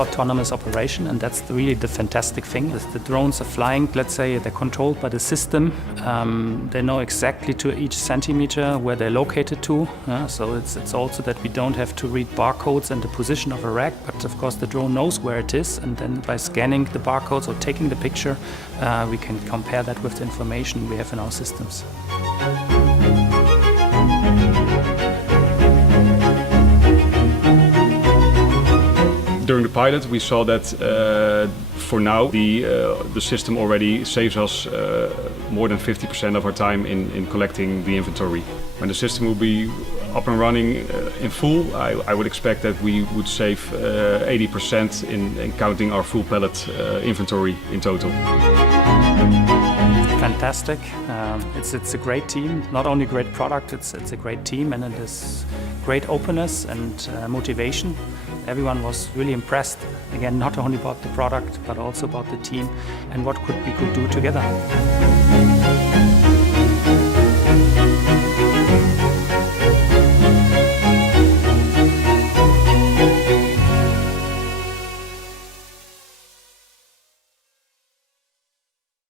autonomous operation, and that's really the fantastic thing. The drones are flying, let's say they're controlled by the system. They know exactly to each centimeter where they're located to. So it's also that we don't have to read barcodes and the position of a rack, but of course the drone knows where it is, and then by scanning the barcodes or taking the picture, we can compare that with the information we have in our systems. During the pilot, we saw that for now the system already saves us more than 50% of our time in collecting the inventory. When the system will be up and running in full, I would expect that we would save 80% in counting our full pallet inventory in total. Fantastic. It's a great team. Not only great product, it's a great team, and it is great openness and motivation. Everyone was really impressed. Again, not only about the product, but also about the team and what we could do together.